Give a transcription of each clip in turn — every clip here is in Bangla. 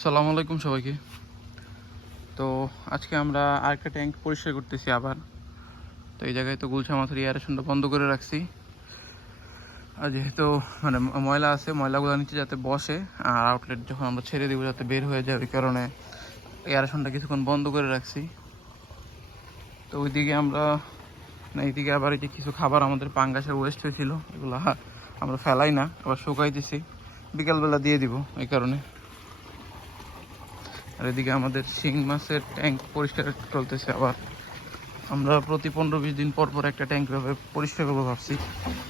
আসসালামু আলাইকুম সবাইকে। তো আজকে আমরা আরেকটা ট্যাঙ্ক পরিষ্কার করতেছি আবার। তো এই জায়গায় তো গুলশা মাছের এয়ারেশনটা বন্ধ করে রাখছি। আর যেহেতু মানে ময়লা আছে, ময়লাগুলো নিচে যাতে বসে আর আউটলেট যখন আমরা ছেড়ে দিব যাতে বের হয়ে যায়, ওই কারণে এয়ারেশনটা কিছুক্ষণ বন্ধ করে রাখছি। তো ওইদিকে আমরা এইদিকে আবার এই যে কিছু খাবার আমাদের পাঙ্গাসের ওয়েস্ট হয়েছিল, এগুলো আমরা ফেলাই না, আবার শুকাই দিছি, বিকালবেলা দিয়ে দিব এই কারণে। আর এদিকে আমাদের শিং মাছের ট্যাঙ্ক পরিষ্কার চলতেছে আবার। আমরা প্রতি 15-20 দিন পর পর একটা ট্যাঙ্ক ভাবে পরিষ্কার করবো ভাবছি,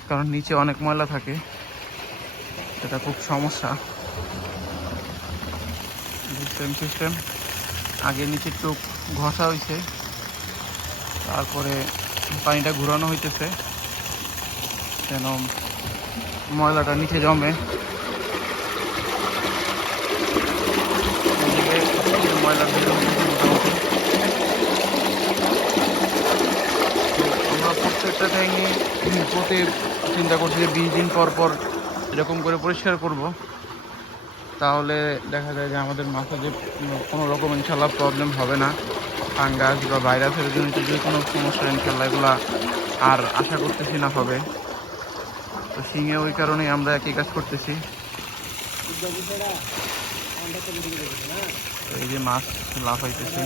কারণ নিচে অনেক ময়লা থাকে, এটা খুব সমস্যা। সেম সিস্টেম, আগে নিচে একটু ঘষা হয়েছে, তারপরে পানিটা ঘুরানো হইতেছে যেন ময়লাটা নিচে জমে। এদিকে ময়লা বের হইতেছে মোটামুটি। আমরা প্রত্যেকটা ট্যাঙ্কি প্রতি চিন্তা করছি যে 20 দিন পর পর এরকম করে পরিষ্কার করব, তাহলে দেখা যায় যে আমাদের মাছে যে কোনো রকম ইনশাল্লাহ প্রবলেম হবে না। ফাঙ্গাস বা ভাইরাসের জনিত যে কোনো সমস্যা ইনশাল্লাহ এগুলা আর আশা করতেছি না হবে। তো শিঙে ওই কারণেই আমরা একই কাজ করতেছি। এই যে মাছ লাফাইতেছে,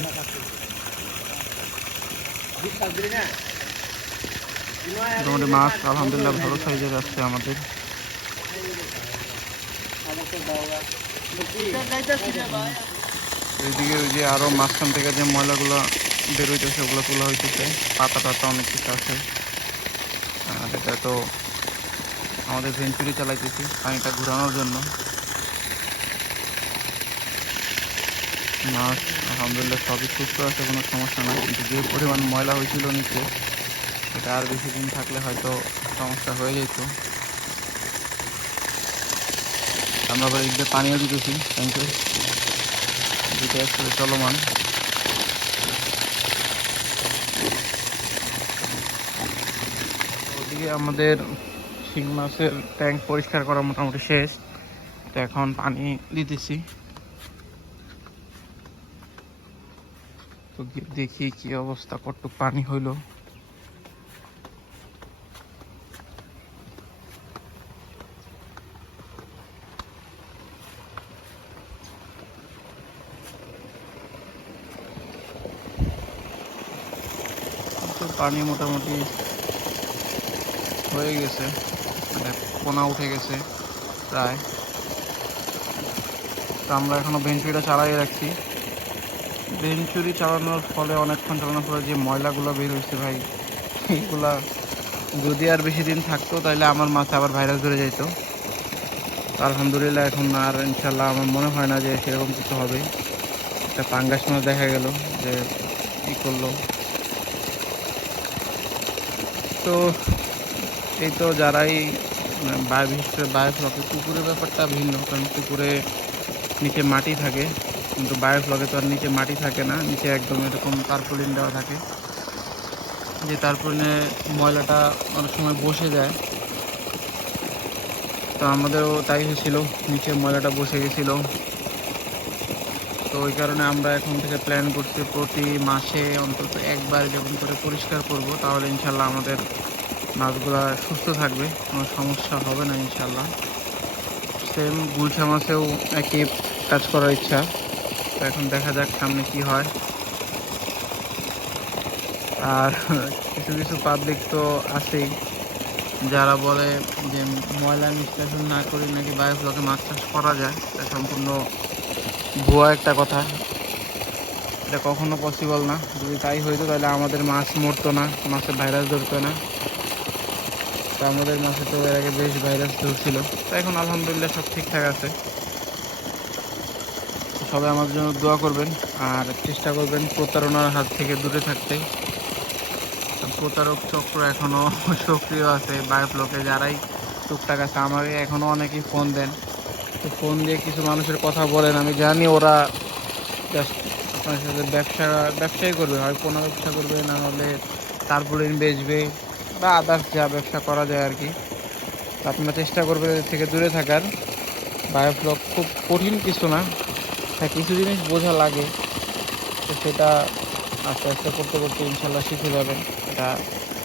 মোটামুটি মাছ আলহামদুলিল্লাহ ভালো সাইজের আসছে আমাদের। এইদিকে ওই যে আরো মাঝখান থেকে যে ময়লাগুলো বেরোইতেছে ওগুলো তোলা হইতেছে, পাতা টাতা অনেক কিছু আছে। আর এটা তো আমাদের ভেঞ্চুরি চালাইতেছি পানিটা ঘোরানোর জন্য। মাছ আলহামদুলিল্লাহ সবই সুস্থ আছে, কোনো সমস্যা নাই, কিন্তু যে পরিমাণ ময়লা হয়েছিল নিচে এটা আর বেশি দিন থাকলে হয়তো সমস্যা হয়ে যেত। আমরা আবার এদিকে পানিও দিতেছি ট্যাঙ্কে, দুটো একসাথে চলমান। ওদিকে আমাদের শিং মাছের ট্যাঙ্ক পরিষ্কার করা মোটামুটি শেষ, তো এখন পানি দিতেছি। তো দেখি কি অবস্থা, কতটুক পানি হইলো। তো পানি মোটামুটি হয়ে গেছে, মানে পোনা উঠে গেছে প্রায়। তো আমরা এখনো ভেঞ্চুরিটা চালাই রাখছি। ভেঞ্চুরি চালানোর ফলে অনেকক্ষণ চালানোর ফলে যে ময়লাগুলো বের হয়েছে ভাই, এইগুলা যদি আর বেশি দিন থাকতো তাহলে আমার মাছে আবার ভাইরাস ধরে যেত। আলহামদুলিল্লাহ এখন আর ইনশাল্লাহ আমার মনে হয় না যে সেরকম কিছু হবে। একটা পাঙ্গাস মাছ দেখা গেল যে ই করলো। তো এই তো যারাই বিশেষ করে বায়োফ্লকে, পুকুরের ব্যাপারটা ভিন্ন, কারণ পুকুরে নিচে মাটি থাকে, কিন্তু বায়োফ্লকে তো আর নিচে মাটি থাকে না, নিচে একদম এরকম তারপলিন দেওয়া থাকে, যে তারপলিনে ময়লাটা অনেক সময় বসে যায়। তো আমাদেরও তাই হয়েছিল, নিচে ময়লাটা বসে গেছিল। তো ওই কারণে আমরা এখন থেকে প্ল্যান করছি প্রতি মাসে অন্তত একবার যখন করে পরিষ্কার করব, তাহলে ইনশাল্লাহ আমাদের মাছগুলা সুস্থ থাকবে, কোনো সমস্যা হবে না ইনশাল্লাহ। সেম গুলশা মাছেও একই কাজ করার ইচ্ছা। তো এখন দেখা যাক সামনে কি হয়। আর কিছু কিছু পাবলিক তো আছেই যারা বলে যে ময়লা নিষ্কাশন না করে নাকি বায়োফ্লকে মাছ চাষ করা যায়, এটা সম্পূর্ণ ভুয়া একটা কথা। এটা কখনো পসিবল না। যদি তাই হইতো তাহলে আমাদের মাছ মরতো না, মাছের ভাইরাস ধরতো না। তো আমাদের মাছে তো এর আগে বেশ ভাইরাস ধরছিল, তো এখন আলহামদুলিল্লাহ সব ঠিকঠাক আছে। সবাই আমার জন্য দোয়া করবেন আর চেষ্টা করবেন প্রতারণার হাত থেকে দূরে থাকতে। প্রতারক চক্র এখনও সক্রিয় আছে বায়োফ্লকে, যারাই টুকটাক আছে। আমাকে এখনও অনেকেই ফোন দেন, তো ফোন দিয়ে কিছু মানুষের কথা বলেন, আমি জানি ওরা জাস্ট আপনার সাথে ব্যবসাই করবে, হয় কোনো ব্যবসা করবে, না হলে তারপরে বেচবে বা আদার্স যা ব্যবসা করা যায় আর কি। আপনারা চেষ্টা করবেন এদের থেকে দূরে থাকার। বায়োফ্লক খুব কঠিন কিছু না, হ্যাঁ, কিছু জিনিস বোঝা লাগে, তো সেটা আস্তে আস্তে করতে করতে ইনশাল্লাহ শিখে যাবেন। এটা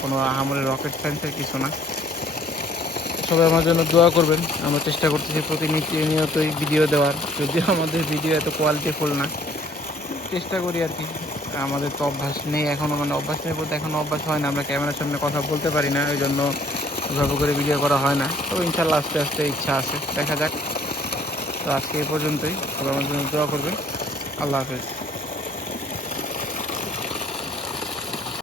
কোনো আহামরি রকেট সায়েন্সের কিছু না। সবাই আমার জন্য দোয়া করবেন। আমরা চেষ্টা করতেছি প্রতিনিয়তই ভিডিও দেওয়ার, যদিও আমাদের ভিডিও এত কোয়ালিটিফুল না, চেষ্টা করি আর কি। আমাদের তো অভ্যাস নেই এখনও, মানে অভ্যাস নেই বলতে এখনও অভ্যাস হয় না, আমরা ক্যামেরার সামনে কথা বলতে পারি না, ওই জন্য ওইভাবে করে ভিডিও করা হয় না। তো ইনশাল্লাহ আস্তে আস্তে ইচ্ছা আছে, দেখা যাক। তো আজকে এই পর্যন্তই, সবাই আমার জন্য দোয়া করবেন। আল্লাহ হাফেজ।